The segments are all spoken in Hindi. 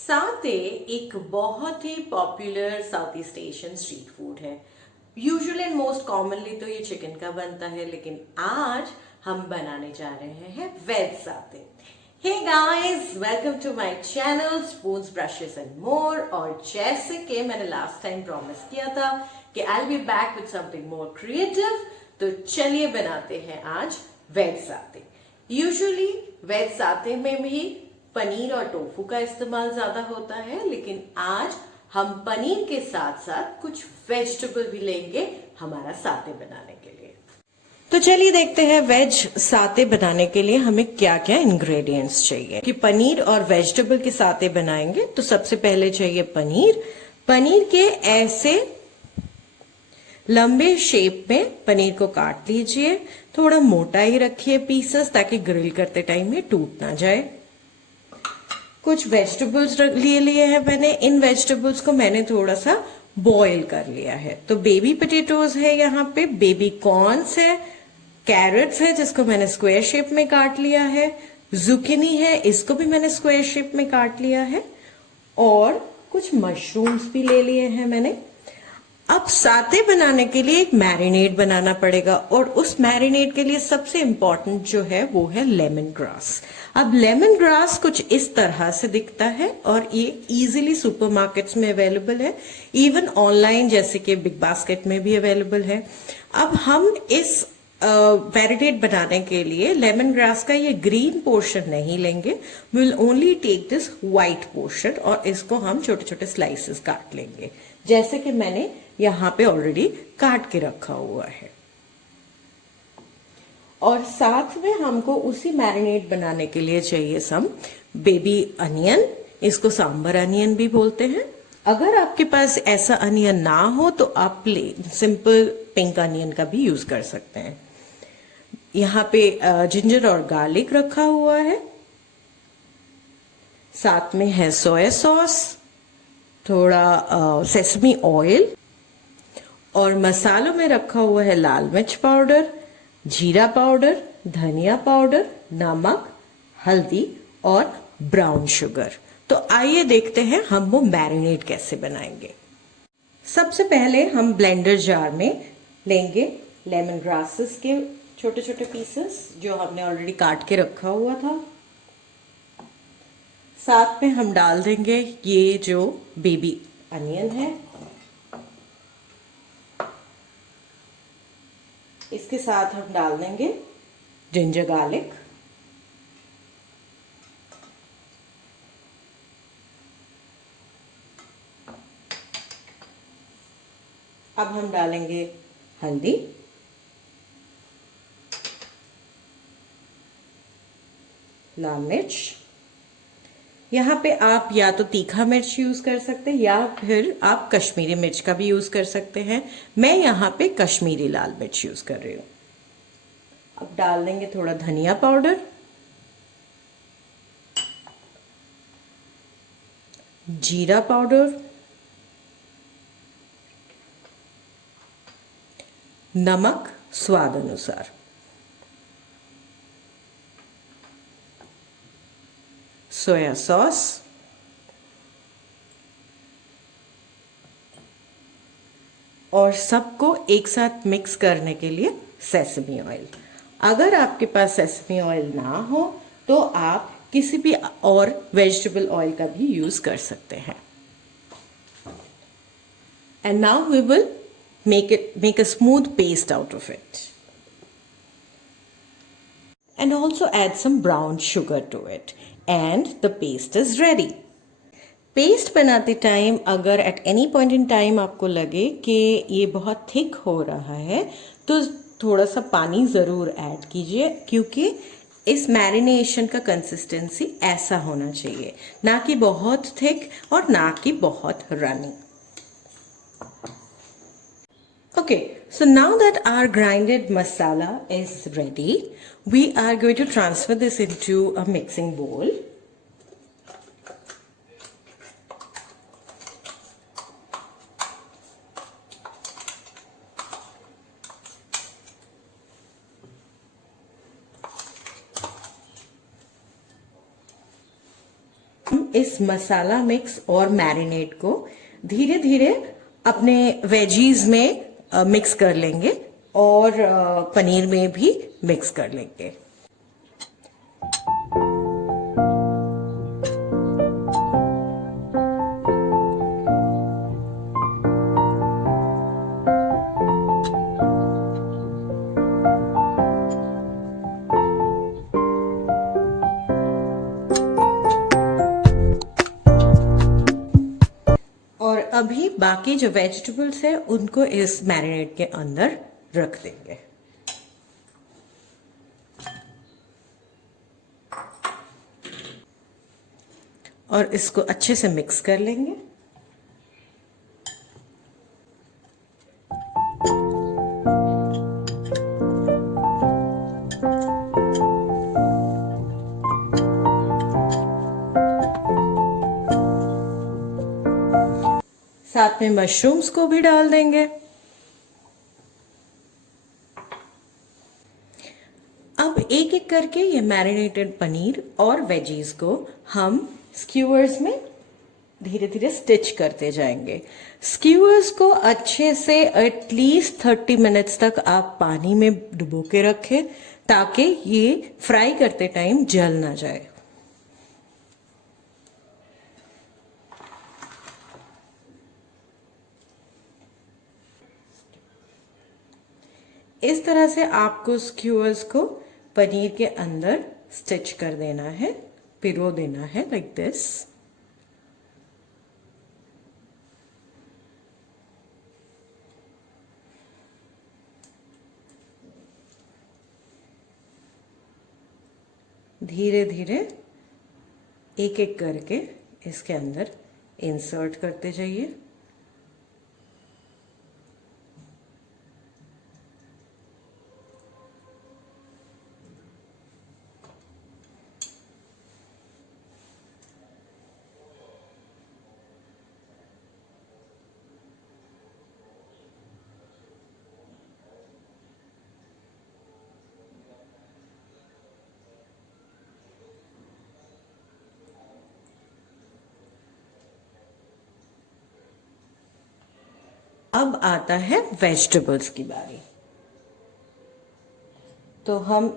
साते एक बहुत ही popular south east Asian street food है। यूजुअली एंड मोस्ट कॉमनली तो ये चिकन का बनता है, लेकिन आज हम बनाने जा रहे हैं veg satay. Hey guys, welcome to my channel spoons brushes and more. और जैसे कि मैंने लास्ट टाइम प्रॉमिस किया था कि I will be back with something more creative, तो चलिए बनाते हैं आज वेज साते। यूजुअली वेज साते में भी पनीर और टोफू का इस्तेमाल ज्यादा होता है, लेकिन आज हम पनीर के साथ साथ कुछ वेजिटेबल भी लेंगे हमारा साते बनाने के लिए। तो चलिए देखते हैं वेज साते बनाने के लिए हमें क्या क्या इंग्रेडिएंट्स चाहिए। कि पनीर और वेजिटेबल के साते बनाएंगे तो सबसे पहले चाहिए पनीर। पनीर के ऐसे लंबे शेप में पनीर को काट लीजिए। थोड़ा मोटा ही रखिए पीसेस, ताकि ग्रिल करते टाइम ये टूट ना जाए। कुछ वेजिटेबल्स लिए हैं मैंने। इन वेजिटेबल्स को मैंने थोड़ा सा बॉईल कर लिया है। तो बेबी पोटैटोज है, यहाँ पे बेबी कॉर्न्स है, कैरेट्स है जिसको मैंने स्क्वायर शेप में काट लिया है, जुकिनी है, इसको भी मैंने स्क्वायर शेप में काट लिया है, और कुछ मशरूम्स भी ले लिए हैं मैंने। अब साते बनाने के लिए एक मैरिनेड बनाना पड़ेगा, और उस मैरिनेड के लिए सबसे इंपॉर्टेंट जो है वो है लेमन ग्रास। अब लेमन ग्रास कुछ इस तरह से दिखता है, और ये इजीली सुपरमार्केट्स में अवेलेबल है, इवन ऑनलाइन जैसे कि बिग बास्केट में भी अवेलेबल है। अब हम इस मैरिनेड बनाने के लिए लेमन ग्रास का ये ग्रीन पोर्शन नहीं लेंगे, we will only take this white portion, और इसको हम छोटे छोटे स्लाइसेस काट लेंगे, जैसे कि मैंने यहाँ पे ऑलरेडी काट के रखा हुआ है। और साथ में हमको उसी मैरिनेड बनाने के लिए चाहिए सम बेबी अनियन, इसको सांबर अनियन भी बोलते हैं। अगर आपके पास ऐसा अनियन ना हो तो आप प्लेन सिंपल पिंक अनियन का भी यूज कर सकते हैं। यहाँ पे जिंजर और गार्लिक रखा हुआ है, साथ में है सोया सॉस, थोड़ा सेसमी ऑयल, और मसालों में रखा हुआ है लाल मिर्च पाउडर, जीरा पाउडर, धनिया पाउडर, नमक, हल्दी और ब्राउन शुगर। तो आइए देखते हैं हम वो मैरिनेड कैसे बनाएंगे। सबसे पहले हम ब्लेंडर जार में लेंगे लेमन ग्रासेस के छोटे छोटे पीसेस जो हमने ऑलरेडी काट के रखा हुआ था। साथ में हम डाल देंगे ये जो बेबी अनियन है, इसके साथ हम डाल देंगे जिंजर गार्लिक, अब हम डालेंगे हल्दी, लाल मिर्च। यहाँ पे आप या तो तीखा मिर्च यूज कर सकते हैं या फिर आप कश्मीरी मिर्च का भी यूज कर सकते हैं। मैं यहाँ पे कश्मीरी लाल मिर्च यूज कर रही हूँ। अब डाल देंगे थोड़ा धनिया पाउडर, जीरा पाउडर, नमक स्वाद अनुसार, सोया सॉस, और सबको एक साथ मिक्स करने के लिए सेसमी ऑयल। अगर आपके पास सेसमी ऑयल ना हो तो आप किसी भी और वेजिटेबल ऑयल का भी यूज कर सकते हैं। And now we will make a smooth paste out of it, and also add some brown sugar to it, and the paste is ready. Paste बनाते टाइम अगर at any point in time आपको लगे कि ये बहुत थिक हो रहा है तो थोड़ा सा पानी ज़रूर ऐड कीजिए, क्योंकि इस मैरिनेशन का कंसिस्टेंसी ऐसा होना चाहिए, ना कि बहुत थिक और ना कि बहुत runny. Okay, so now that our grinded masala is ready, we are going to transfer this into a mixing bowl. इस मसाला मिक्स और मैरिनेट को धीरे धीरे अपने वेजीज में मिक्स कर लेंगे और पनीर में भी मिक्स कर लेंगे। और अभी बाकी जो वेजिटेबल्स है उनको इस मैरिनेट के अंदर रख देंगे। और इसको अच्छे से मिक्स कर लेंगे। साथ में मशरूम्स को भी डाल देंगे। अब एक एक करके ये मैरिनेटेड पनीर और वेजीज को हम स्क्यूअर्स में धीरे धीरे स्टिच करते जाएंगे। स्क्यूअर्स को अच्छे से एटलीस्ट 30 मिनट्स तक आप पानी में डुबो के रखें ताकि ये फ्राई करते टाइम जल ना जाए। इस तरह से आपको स्क्यूअर्स को पनीर के अंदर स्टिच कर देना है, पिरो देना है लाइक दिस। धीरे धीरे एक एक करके इसके अंदर इंसर्ट करते जाइए। अब आता है वेजिटेबल्स की बारी। तो हम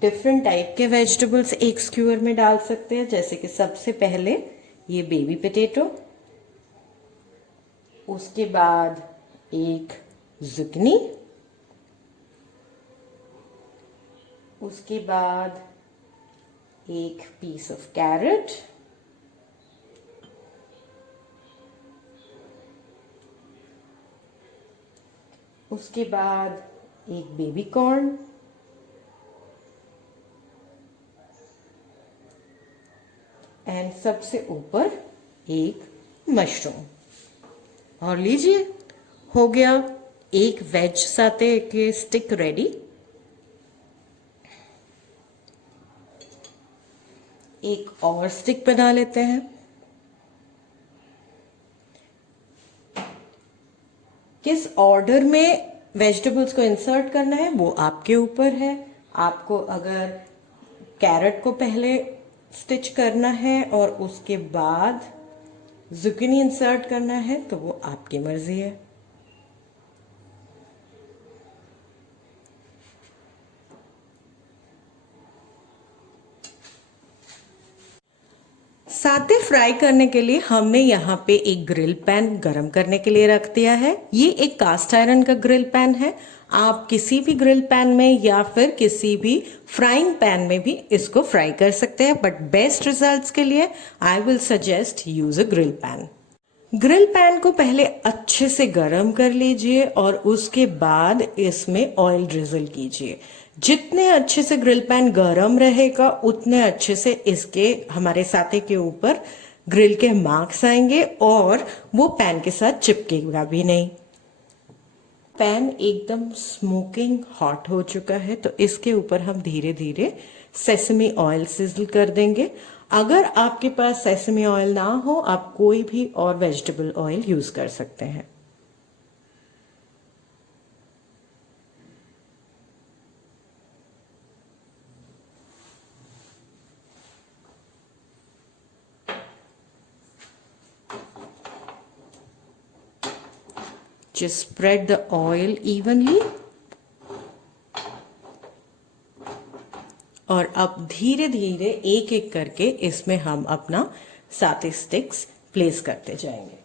डिफरेंट टाइप के वेजिटेबल्स एक स्क्यूअर में डाल सकते हैं, जैसे कि सबसे पहले ये बेबी पोटैटो, उसके बाद एक जुकनी, उसके बाद एक पीस ऑफ कैरेट, उसके बाद एक बेबी कॉर्न, एंड सबसे ऊपर एक मशरूम। और लीजिए, हो गया एक वेज साते के स्टिक रेडी। एक और स्टिक बना लेते हैं। किस ऑर्डर में वेजिटेबल्स को इंसर्ट करना है वो आपके ऊपर है। आपको अगर कैरेट को पहले स्टिच करना है और उसके बाद जुकीनी इंसर्ट करना है तो वो आपकी मर्जी है। साते फ्राई करने के लिए हमने यहाँ पे एक ग्रिल पैन गरम करने के लिए रख दिया है। ये एक कास्ट आयरन का ग्रिल पैन है। आप किसी भी ग्रिल पैन में या फिर किसी भी फ्राइंग पैन में भी इसको फ्राई कर सकते हैं, बट बेस्ट रिजल्ट्स के लिए I will suggest use a grill pan. Grill pan को पहले अच्छे से गरम कर लीजिए और उसके बाद इसमें ऑयल ड्रिजल कीजिए। जितने अच्छे से ग्रिल पैन गरम रहेगा उतने अच्छे से इसके हमारे साथे के ऊपर ग्रिल के मार्क्स आएंगे और वो पैन के साथ चिपकेगा भी नहीं। पैन एकदम स्मोकिंग हॉट हो चुका है तो इसके ऊपर हम धीरे धीरे सेसमी ऑयल सिजल कर देंगे। अगर आपके पास सेसमी ऑयल ना हो आप कोई भी और वेजिटेबल ऑयल यूज कर सकते हैं। Just spread the oil evenly. और अब धीरे धीरे एक एक करके इसमें हम अपना साते स्टिक्स प्लेस करते जाएंगे।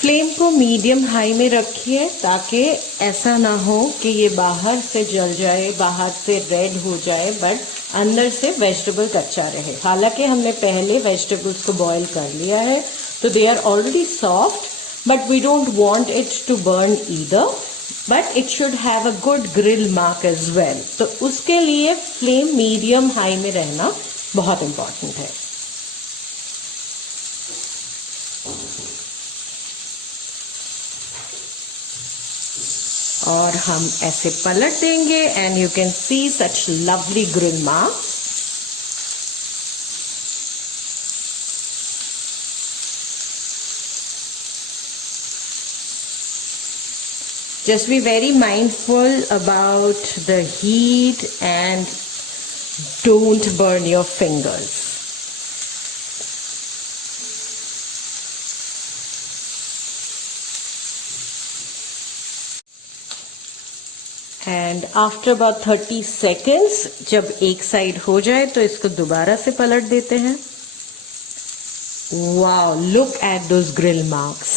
फ्लेम को मीडियम हाई में रखिए ताकि ऐसा ना हो कि ये बाहर से जल जाए, बाहर से रेड हो जाए बट अंदर से वेजिटेबल कच्चा रहे। हालांकि हमने पहले वेजिटेबल्स को बॉईल कर लिया है तो they are already soft, but we don't want it to burn either, but it should have a good grill mark as well. तो उसके लिए फ्लेम मीडियम हाई में रहना बहुत इंपॉर्टेंट है। और हम ऐसे पलट देंगे and you can see such lovely grill marks. Just be very mindful about the heat and don't burn your fingers. And after about 30 seconds जब एक साइड हो जाए तो इसको दोबारा से पलट देते हैं। Wow, look at those grill marks.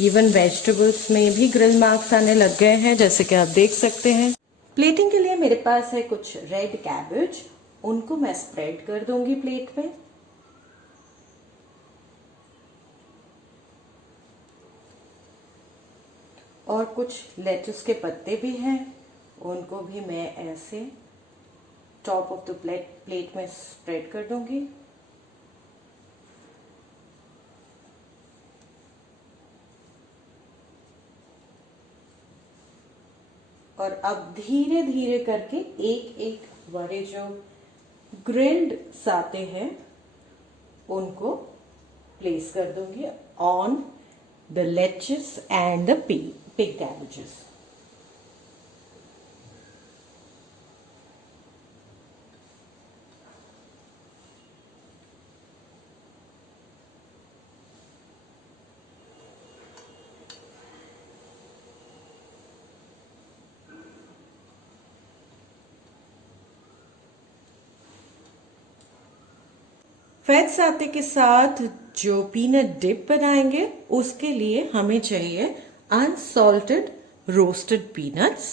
Even vegetables में भी ग्रिल मार्क्स आने लग गए हैं, जैसे कि आप देख सकते हैं। प्लेटिंग के लिए मेरे पास है कुछ रेड कैबेज, उनको मैं स्प्रेड कर दूंगी प्लेट में। और कुछ लेटस के पत्ते भी हैं, उनको भी मैं ऐसे टॉप ऑफ द प्लेट में स्प्रेड कर दूंगी। और अब धीरे धीरे करके एक एक वाले जो ग्रिल्ड साते हैं उनको प्लेस कर दूंगी on the lettuce and the pig cabbages. Veg satay के साथ जो पीनट डिप बनाएंगे उसके लिए हमें चाहिए unsalted roasted peanuts,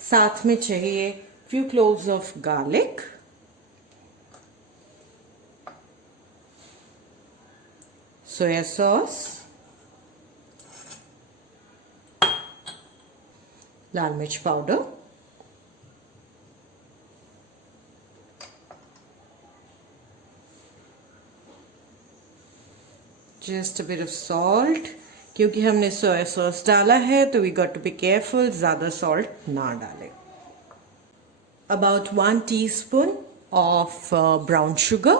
साथ में चाहिए few cloves of garlic, soya sauce, लाल मिर्च powder, just a bit of salt, क्योंकि हमने सोया सॉस डाला है तो we got to be careful ज्यादा सॉल्ट ना डालें। About 1 teaspoon of brown sugar,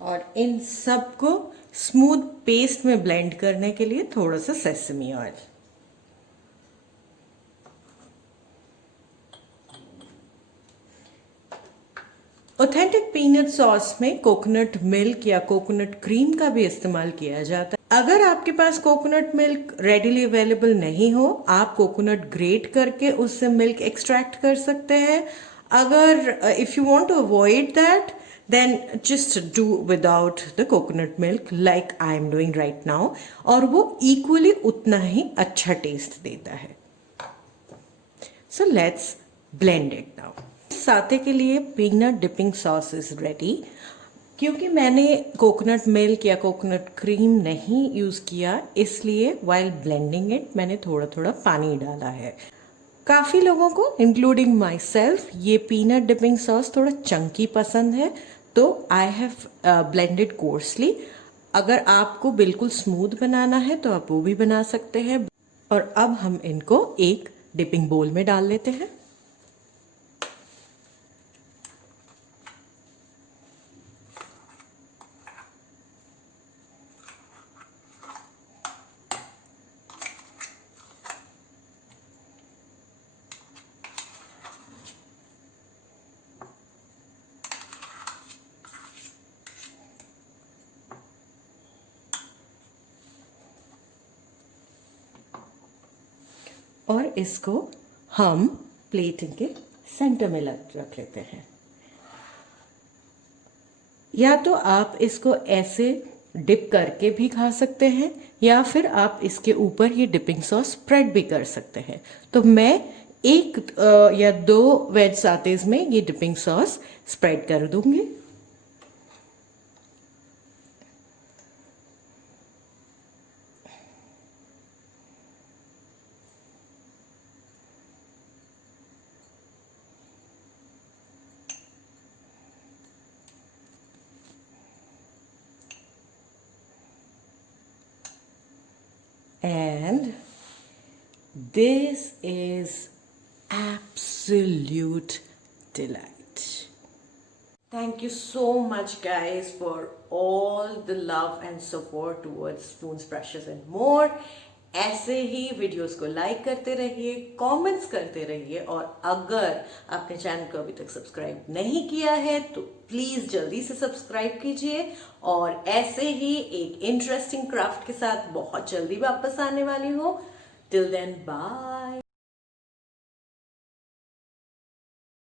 और इन सबको स्मूथ पेस्ट में ब्लेंड करने के लिए थोड़ा सा sesame oil. Authentic peanut sauce में कोकोनट मिल्क या कोकोनट क्रीम का भी इस्तेमाल किया जाता है। अगर आपके पास कोकोनट मिल्क रेडिली अवेलेबल नहीं हो, आप कोकोनट ग्रेट करके उससे मिल्क एक्सट्रैक्ट कर सकते हैं। अगर if you want to avoid that, then just do without the coconut milk like I am doing right now, और वो equally उतना ही अच्छा taste देता है. So let's blend it now. साथे के लिए peanut dipping sauce is ready. क्योंकि मैंने कोकोनट मिल्क या कोकोनट क्रीम नहीं यूज़ किया, इसलिए while blending it मैंने थोड़ा थोड़ा पानी डाला है. काफ़ी लोगों को इंक्लूडिंग माई सेल्फ ये पीनट डिपिंग सॉस थोड़ा चंकी पसंद है, तो आई हैव ब्लेंडेड कोर्सली. अगर आपको बिल्कुल स्मूथ बनाना है तो आप वो भी बना सकते हैं. और अब हम इनको एक डिपिंग बोल में डाल लेते हैं. और इसको हम प्लेटिंग के सेंटर में रख लेते हैं. या तो आप इसको ऐसे डिप करके भी खा सकते हैं, या फिर आप इसके ऊपर ये डिपिंग सॉस स्प्रेड भी कर सकते हैं. तो मैं एक या दो वेज सातेज में ये डिपिंग सॉस स्प्रेड कर दूंगी. And this is absolute delight. Thank you so much guys for all the love and support towards Spoons, Brushes and More. ऐसे ही वीडियोस को लाइक करते रहिए, कमेंट्स करते रहिए, और अगर आपने चैनल को अभी तक सब्सक्राइब नहीं किया है तो प्लीज़ जल्दी से सब्सक्राइब कीजिए. और ऐसे ही एक इंटरेस्टिंग क्राफ्ट के साथ बहुत जल्दी वापस आने वाली हूँ. Till then bye.